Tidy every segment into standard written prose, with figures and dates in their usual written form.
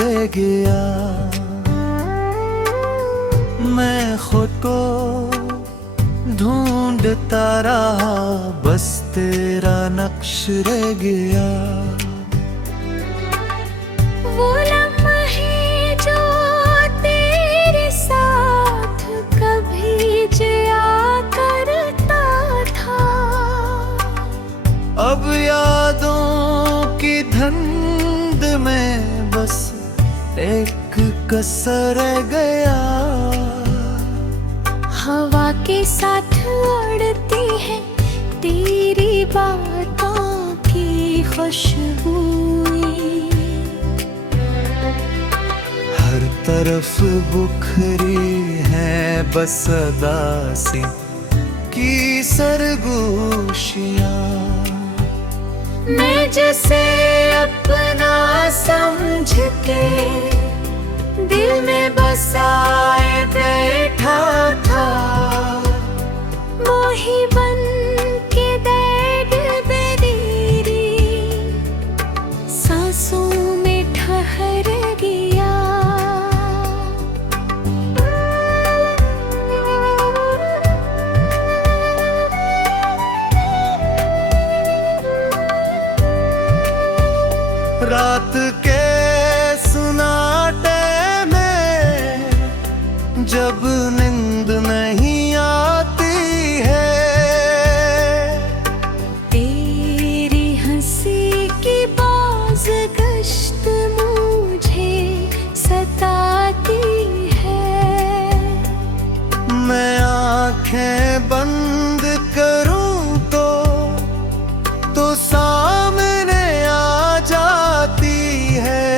रह गया। मैं खुद को ढूंढता रहा, बस तेरा नक्श रह गया। वो लम्हे जो तेरे साथ कभी जिया करता था, अब यादों की धुंध में बस एक कसर रह गया। हवा के साथ उड़ती है तेरी बातों की खुशबू, हर तरफ बुखरी है बस अदासी की सरगोशियां। मैं जैसे अपना समझ के दिल में बसाए बैठा था, मोही बन के दर्द बेदीरी सांसों में ठहर गया। रात के सुनाटे में जब नींद नहीं आती है, तेरी हंसी की बाज़गश्त मुझे सताती है। मैं आंखें बंद करूं तो सामने आ जाती है।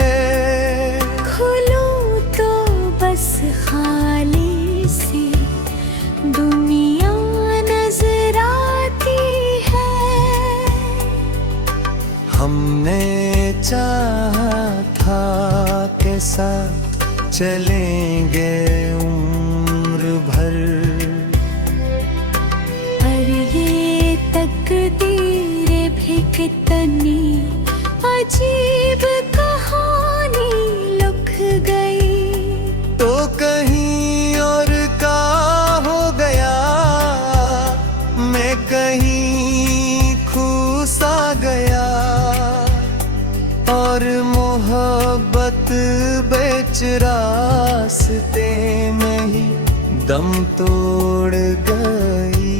खुलूं तो बस खाली सी दुनिया नजर आती है। हमने चाहा था के साथ चलेंगे उम्र भर, पर ये तकदीर भी कितनी अजीब कहानी लिख गई। तो कहीं और का हो गया, मैं कहीं खो सा गया, और मोहब्बत बेच रास्ते में ही दम तोड़ गई।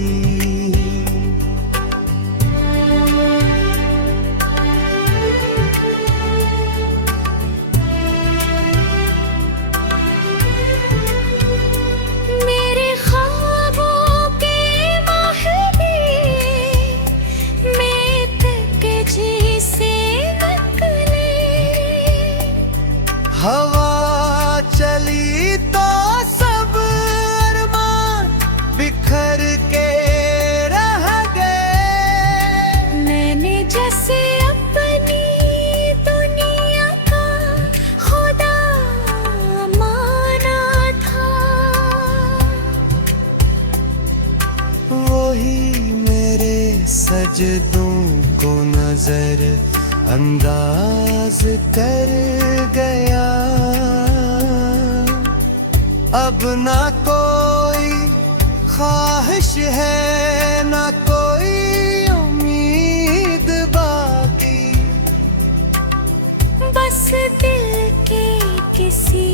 मेरे ख्वाबों के माहिर में तक जैसे नकले, हवा चली तो सब अरमान बिखर के रह गए। मैंने जैसे अपनी दुनिया का खुदा माना था, वही मेरे सजदों को नजर अंदाज कर गया। अब ना कोई ख्वाहिश है, ना कोई उम्मीद बाकी, बस दिल के किसी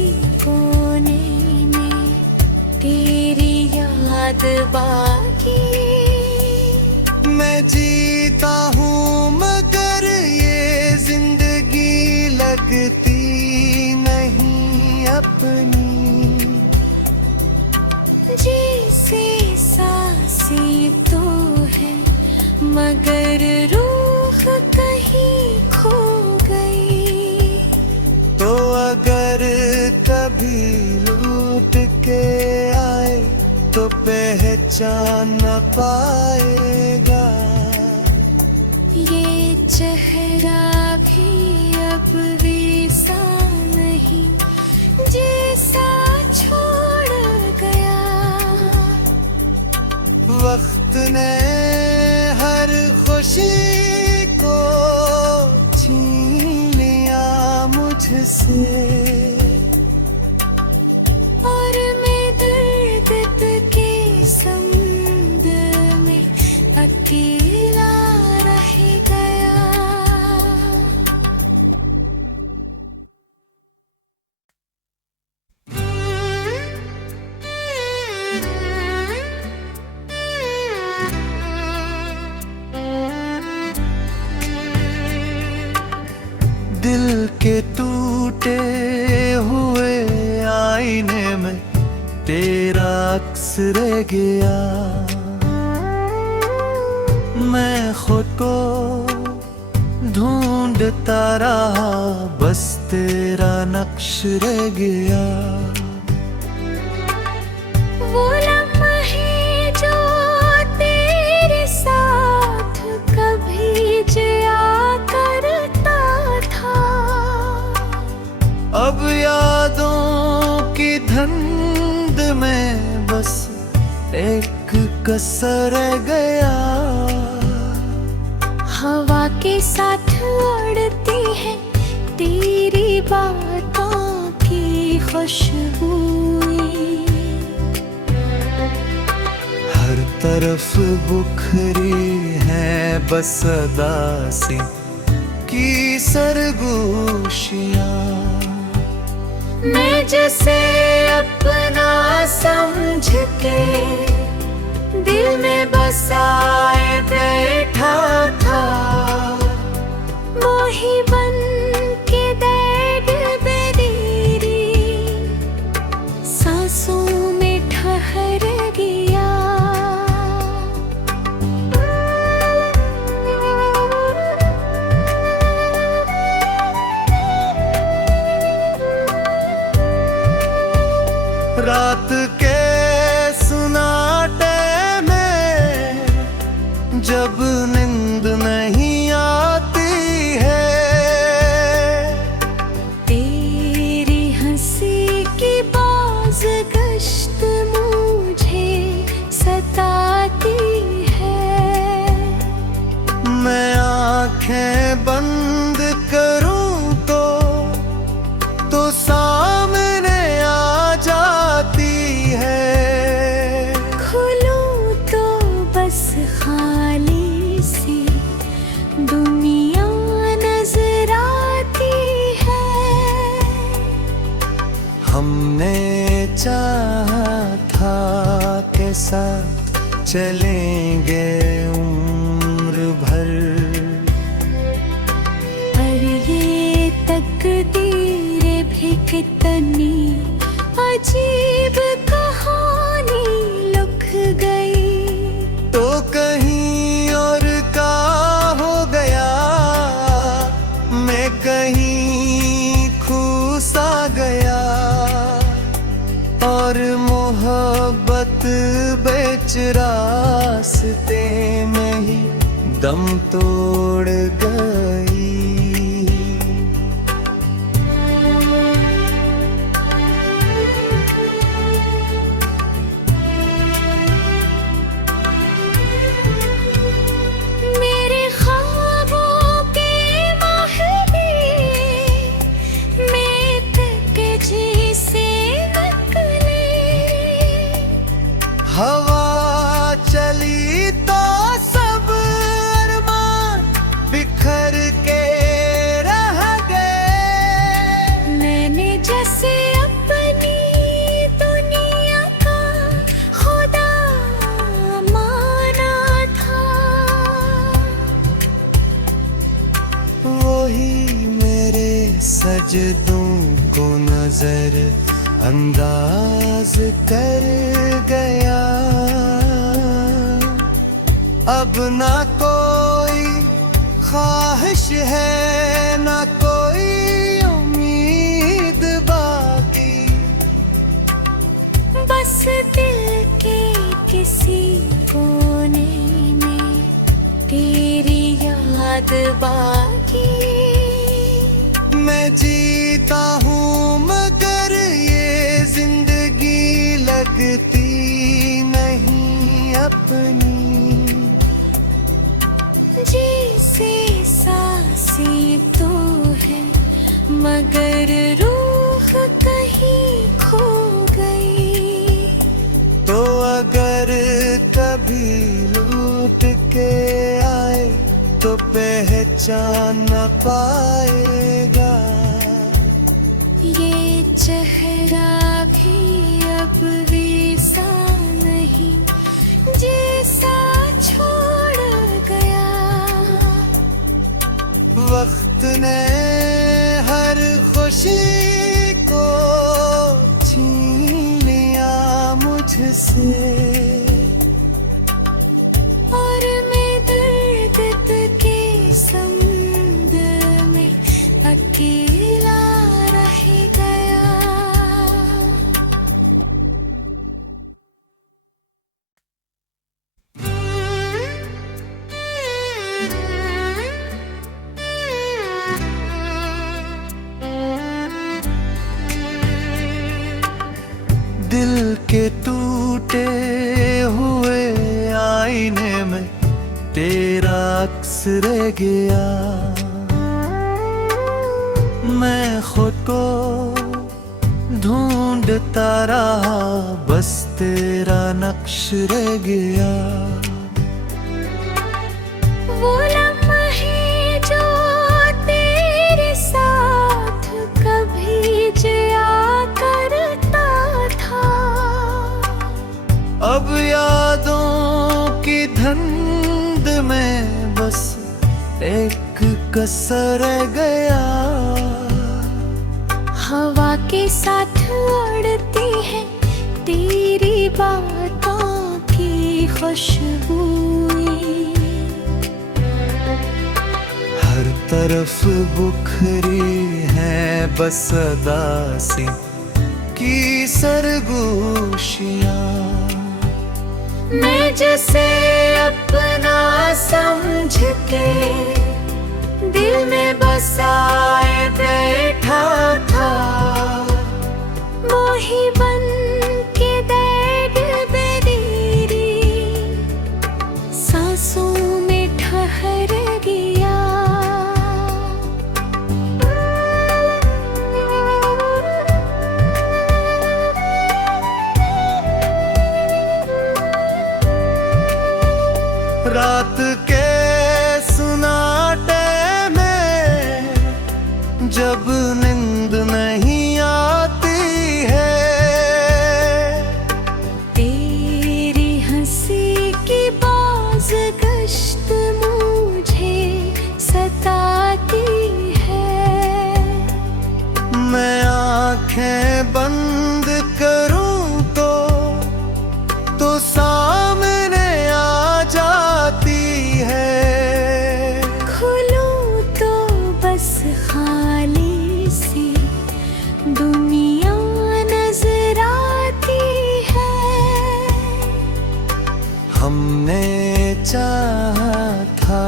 कोने में तेरी याद बाकी। मैं जीता हूँ मगर ये जिंदगी लगती नहीं अपनी। जैसे सांसें तो है मगर रूह कहीं खो गई। तो अगर कभी लौट के आए तो पहचान न पाएगा। ये चेहरा भी अब वैसा नहीं जैसा छोड़ गया। वक्त ने हर खुशी को छीन लिया मुझसे। दिल के टूटे हुए आईने में तेरा अक्स रह गया। मैं खुद को ढूंढता रहा, बस तेरा नक्श रह गया। वो लम्हे जो तेरे साथ कभी जिया करता था, अब यादों की धुंध में बस एक कसर रह गया। हवा के साथ उड़ती है तेरी बातों की खुशबुएं, हर तरफ बुखरी है बस अदासी की सरगोशियां। मैं जैसे अपना समझ के दिल में बसाए बैठा था, मोही बन के दर्द बेदीरी सांसों में ठहर गया। रात के सुनाटे में जब नींद नहीं आती है, तेरी हंसी की बाज़गश्त मुझे सताती है। मैं आंखें बंद करूं तो सामने आ जाती है। खुलूं तो बस खाली सी दुनिया नजर आती है। हमने चाहा था के साथ चलेंगे उम्र भर, पर ये तकदीर भी कितनी अजीब कहानी लिख गई। तो कहीं और का हो गया, मैं कहीं खो सा गया, और मोहब्बत बेच रास्ते में ही दम तोड़ गई। मेरे ख्वाबों के महली में तक जैसे नकली, हवा चली तो सब अरमान बिखर के रह गए। मैंने जैसे अपनी दुनिया का खुदा माना था, वही मेरे सजदों को नजर अंदाज कर गया। अब ना कोई ख्वाहिश है ना कोई उम्मीद बाकी, बस दिल के किसी कोने में तेरी याद बाकी। मैं जीता हूँ मगर ये जिंदगी लगती नहीं अपनी। जैसे सांसें तो है मगर रूह कहीं खो गई। तो अगर कभी लौट के आए तो पहचान न पाएगा। ये चेहरा भी अब वैसा नहीं जैसा छोड़ गया। वक्त ने के टूटे हुए आईने में तेरा अक्स रह गया। मैं खुद को ढूंढता रहा, बस तेरा नक्श रह गया। वो लम्हे जो तेरे साथ कभी जिया करता था, अब यादों की धुंध में बस एक कसर रह गया। हवा के साथ उड़ती है तेरी बातों की खुशबुएं, हर तरफ बुखरी है बस अदासी की सरगोशियां। मैं जैसे अपना समझ के दिल में बसाए बैठा था, मोही बन के दर्द बेदीरी सांसों में ठहर गया। रात के सुनाटे में जब नींद नहीं आती है, तेरी हंसी की बाज़गश्त मुझे सताती है। मैं आंखें बंद करूं तो सामने आ जाती है। खुलूं तो बस खाली सी दुनिया नजर आती है। हमने चाहा था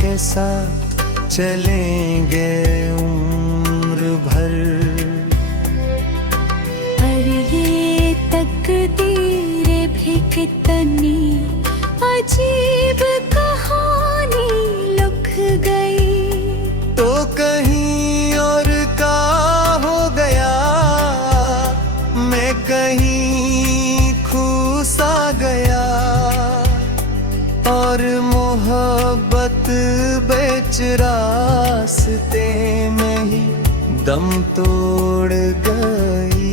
के साथ चलेंगे उम्र भर, पर ये तकदीर भी कितनी अजीब कहानी लिख गई। तो कहीं और का हो गया, मैं कहीं खो सा गया, और मोहब्बत बेच रास्ते में ही दम तोड़ गई।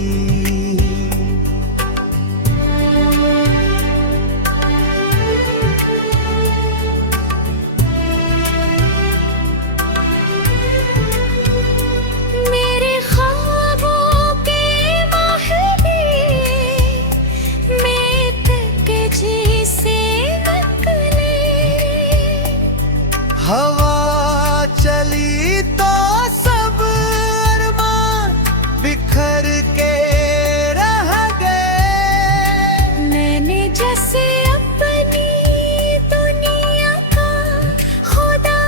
मेरे ख्वाबों के महबी में तक जैसे नकले, हवा चली तो सब अरमान बिखर के रह गए। मैंने जैसे अपनी दुनिया का खुदा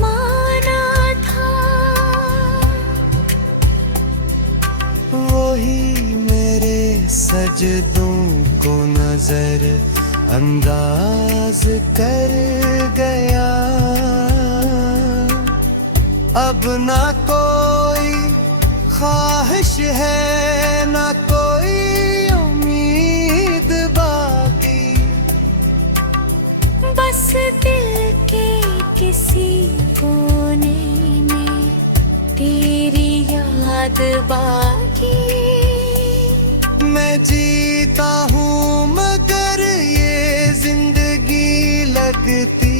माना था, वही मेरे सजदों को नजर अंदाज कर गया। अब ना कोई ख्वाहिश है, ना कोई उम्मीद बाकी, बस दिल के किसी कोने में तेरी याद बाकी। मैं जीता हूँ मगर ये जिंदगी लगती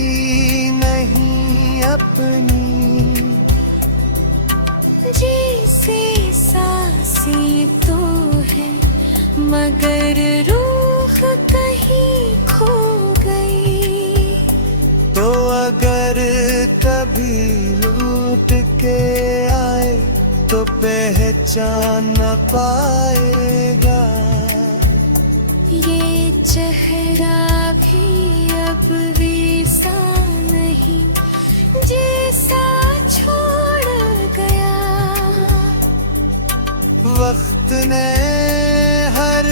नहीं अपनी। जैसे सांसें तो है मगर रूह कहीं खो गई। तो अगर कभी लूट के आए तो पहचान न पाएगा। ये चेहरा भी अब वैसा नहीं जैसा छोड़ गया। वक्त ने हर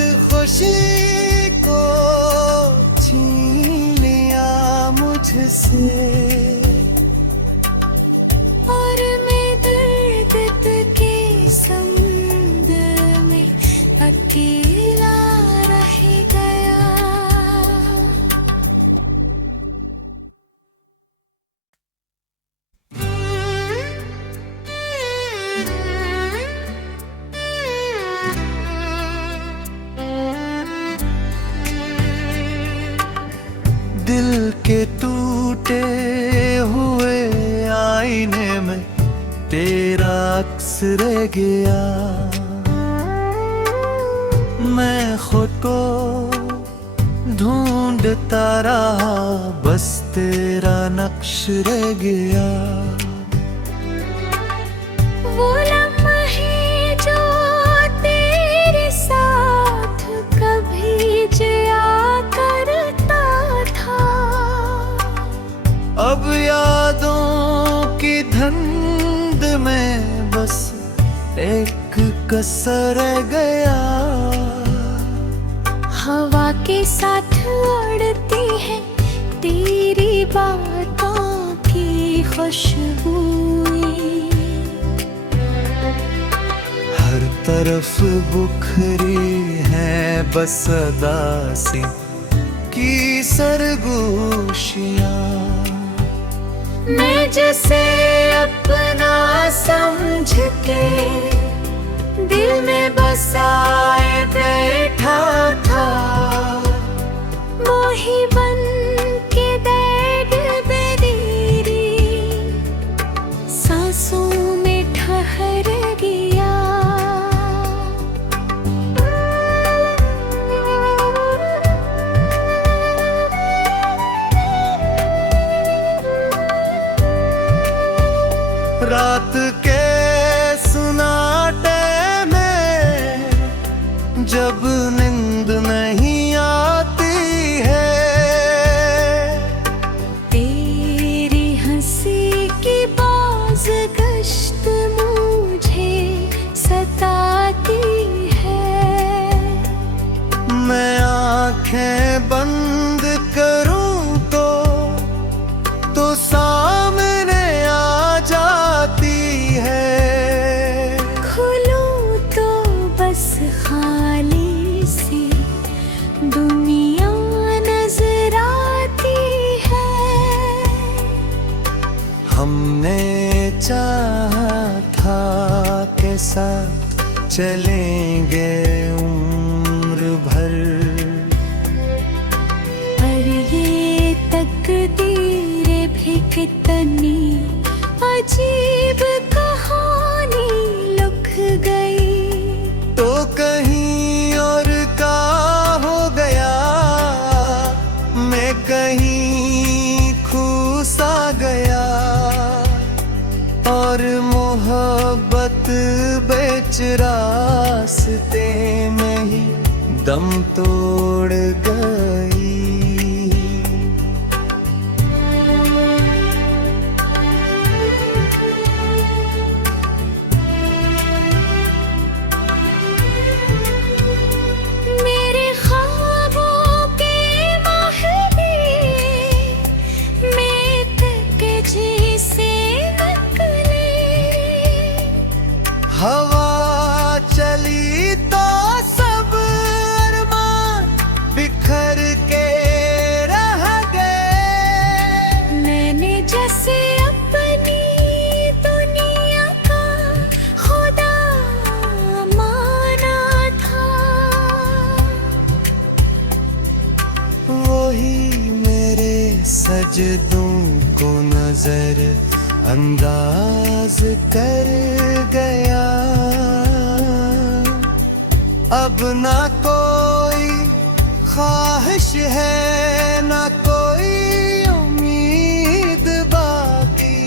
के टूटे हुए आईने में तेरा अक्स रह गया। मैं खुद को ढूंढता रहा, बस तेरा नक्श रह गया। वो लम्हे जो तेरे साथ कभी जिया करता था, अब यादों की धुंध में बस एक कसर रह गया। हवा के साथ उड़ती है तेरी बातों की खुशबुएं, हर तरफ बुखरी है बस अदासी की सरगोशियां। मैं जैसे अपना समझ के दिल में बसाए बैठा था, मोही बन के दर्द बेदीरी सांसों में ठहर गया। रात के सुनाटे में जब नींद नहीं आती है, तेरी हंसी की बाज़गश्त मुझे सताती है। मैं आंखें बंद करूं तो सामने आ जाती है। खुलूं तो बस खाली सी दुनिया नजर आती है। हमने चाहा था के साथ चलेंगे उम्र भर, पर ये तकदीर भी कितनी अजीब कहानी लिख गई। तो कहीं और का हो गया, मैं कहीं खो सा गया, और मोहब्बत बेच रास्ते में ही दम तोड़ गई। मेरे ख्वाबों के महदी में तक जैसे निकले, हवा चली तो सब अरमान बिखर के रह गए। मैंने जैसे अपनी दुनिया का खुदा माना था, वही मेरे सजदों को नजर अंदाज कर गया। अब ना कोई ख्वाहिश है ना कोई उम्मीद बाकी,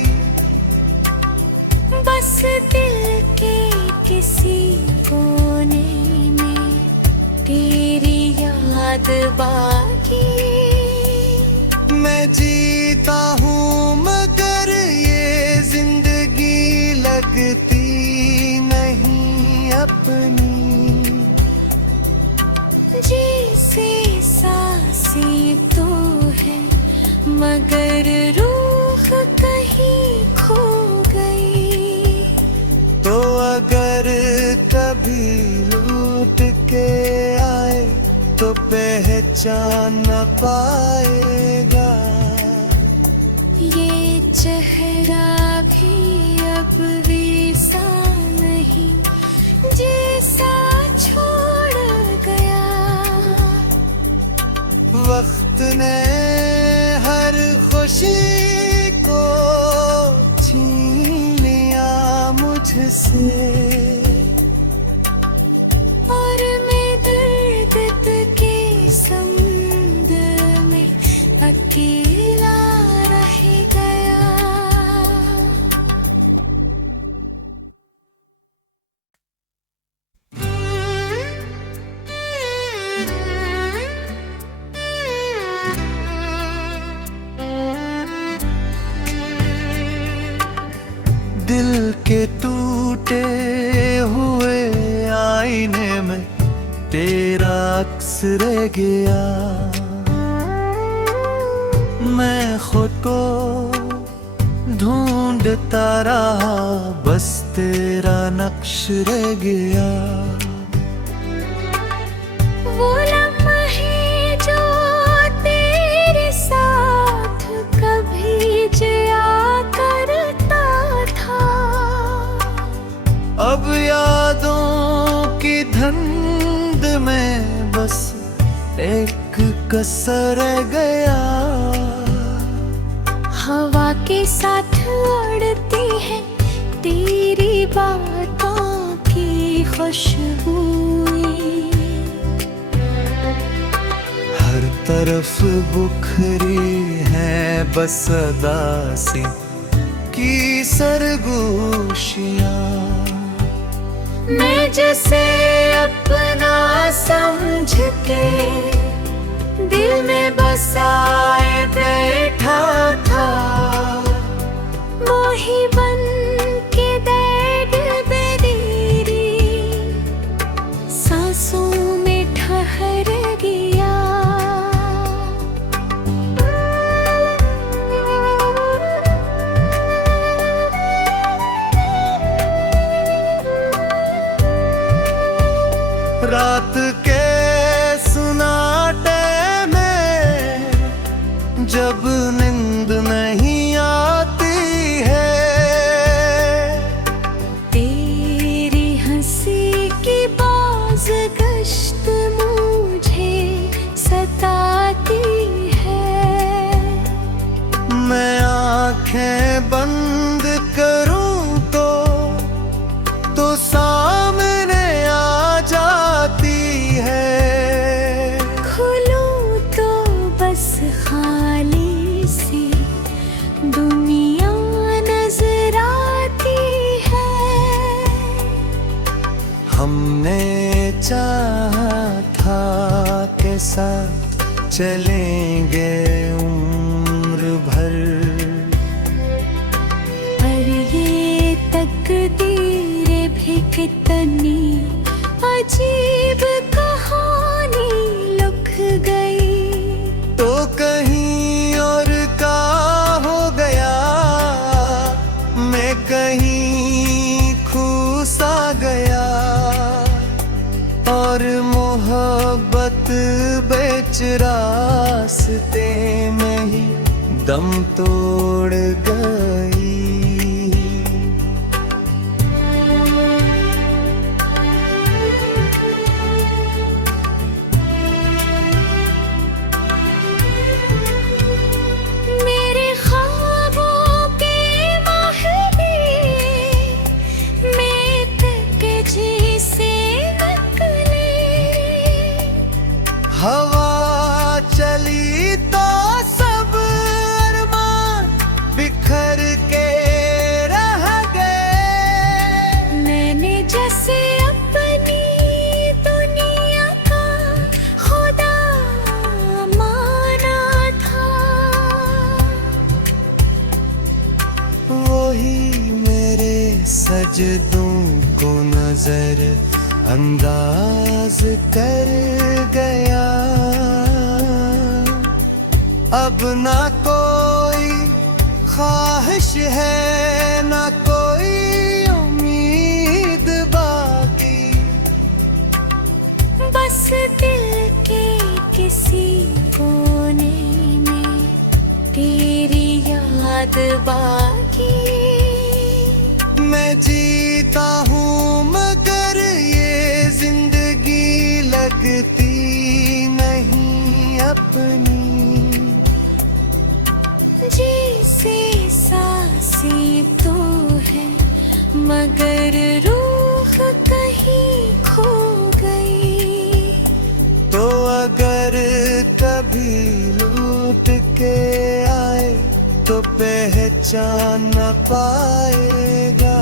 बस दिल के किसी कोने में तेरी याद बाकी। मैं जीता हूँ मगर ये जिंदगी लगती नहीं अपनी। जैसे सांसें तो है मगर रूह कहीं खो गई। तो अगर कभी लूट के आए तो पहचान न पाएगा। ये चेहरा भी अब वैसा नहीं जैसा छोड़ गया। वक्त ने हर खामोशी को छीन लिया मुझसे, और मैं दर्द के समुद्र में अकेला रह गया। दिल के टूटे हुए आईने में तेरा अक्स रह गया। मैं खुद को ढूंढता रहा, बस तेरा नक्श रह गया। वो लम्हे जो तेरे साथ कभी जिया करता था, अब यादों की धुंध में बस एक कसर रह गया। हवा के साथ उड़ती है तेरी बातों की खुशबुएं, हर तरफ बुखरी है बस अदासी की सरगोशियां। मैं जैसे अपना समझ के दिल में बसाए बैठा था, मोही बन के दर्द बेदीरी सांसों में ठहर गया। रात के सुनाटे में जब नींद नहीं आती है, तेरी हंसी की बाज़गश्त मुझे सताती है। मैं आंखें बंद करूं तो सामने आ जाती है। खुलूं तो बस खाली सी दुनिया नजर आती है। हमने चाहा था के साथ चलेंगे उम्र भर, पर ये तकदीरें भी कितनी अजीब कहानी लिख गई। तो कहीं और का हो गया, मैं कहीं खो सा गया, और मोहब्बत बेच रास्ते में ही दम तोड़ गई। मेरे ख्वाबों के महली में तक जैसे नकली, हवा चली तो सब अरमान बिखर के रह गए। मैंने जैसे अपनी दुनिया का खुदा माना था। वही मेरे सजदों को नजर अंदाज कर गया। अब ना कोई ख्वाहिश है, ना कोई उम्मीद बाकी, बस दिल के किसी कोने में तेरी याद बाकी। मैं जीता हूँ मगर ये जिंदगी लगती नहीं अपनी। पहचान न पाएगा।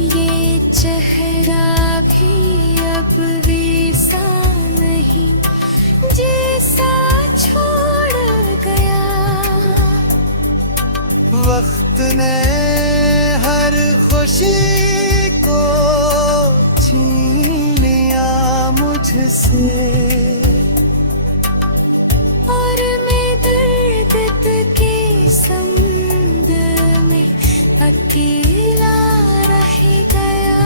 ये चेहरा भी अब वैसा नहीं जैसा छोड़ गया। वक्त ने हर खुशी को छीन लिया मुझसे, और मैं दर्द के समुंद में अकेला रह गया।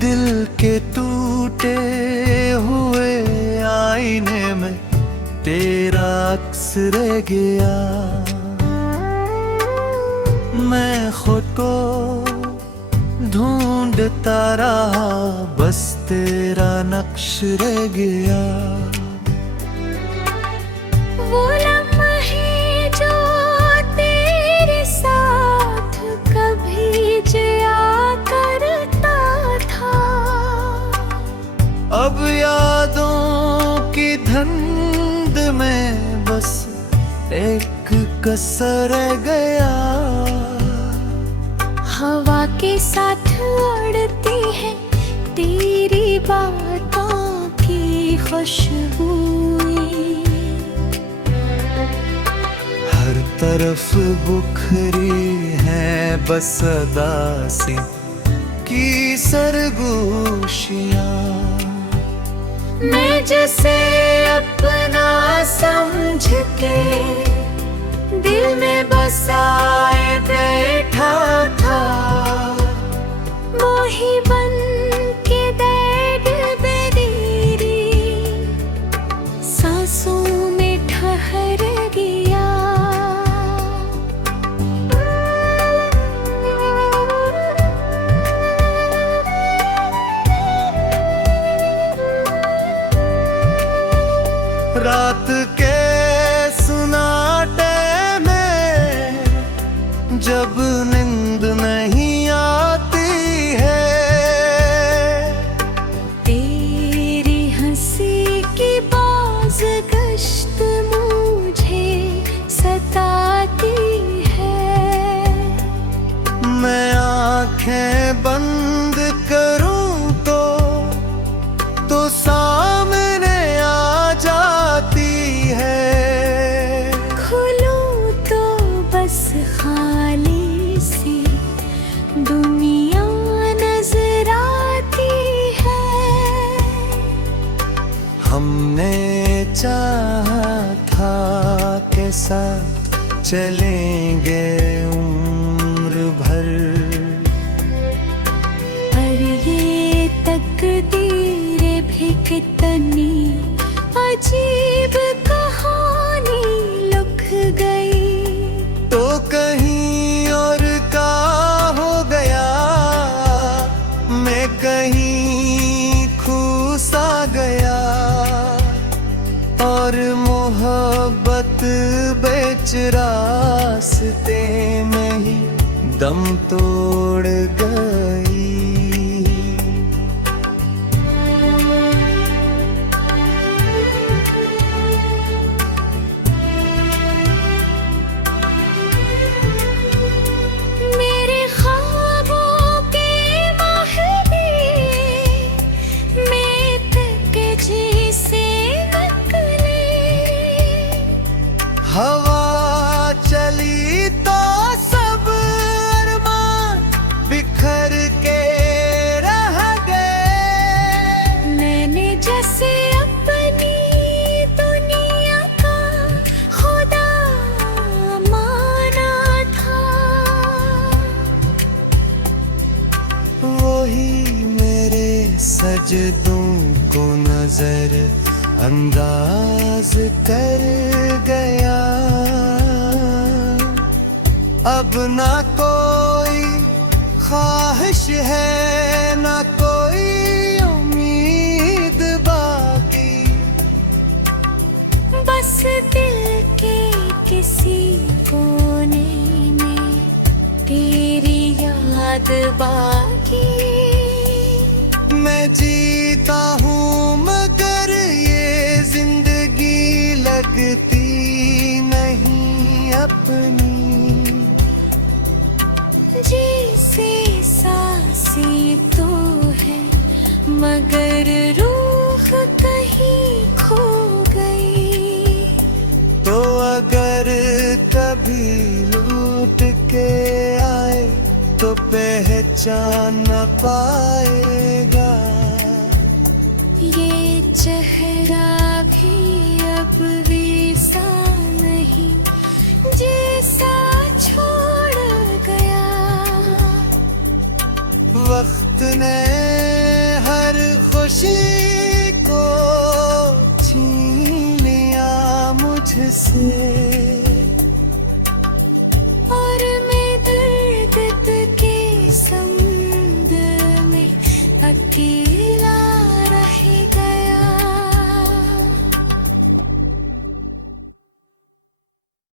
दिल के टूटे हुए आईने में तेरा अक्स रह गया। मैं खुद को ढूंढता रहा, बस तेरा नक्श रह गया। वो लम्हे जो तेरे साथ कभी जिया करता था, अब यादों की धुंध में बस एक कसर रह गया। हवा के साथ उड़ती है तेरी बातों की खुशबुएं। हर तरफ बुखरी है बस अदासी की सरगोशियां। मैं जैसे अपना समझ के दिल में बसाए बैठा था, मोही बन के दर्द बेदीरी सांसों में ठहर गया। रात के सुनाटे में जब नींद नहीं आती है, तेरी हंसी की बाज़गश्त मुझे सताती है। मैं आंखें बंद करूं तो सामने आ जाती है। खुलूं तो बस खाली सी दुनिया नजर आती है। हमने चाहा था के साथ चलेंगे उम्र भर, पर ये तकदीर भी कितनी अजीब कहानी लिख गई। तो कहीं और का हो गया, मैं कहीं खो सा गया, और मोहब्बत बेच रास्ते में ही दम तोड़ गई। मेरे ख्वाबों के माहिर में तक जैसे नकली। हवा चली तो सब अरमान बिखर के रह गए। मैंने जैसे अपनी दुनिया का खुदा माना था। वही मेरे सजदों को नजर अंदाज कर गया। अब ना कोई ख्वाहिश है, ना कोई उम्मीद बाकी। बस दिल के याद बाकी। मैं जीता हूँ मगर ये जिंदगी लगती नहीं अपनी। जैसे सांसें तो है मगर रूह कहीं खो गई। तो अगर कभी लूट के आए तो पहचान न पाएगा। ये चेहरा भी अब वैसा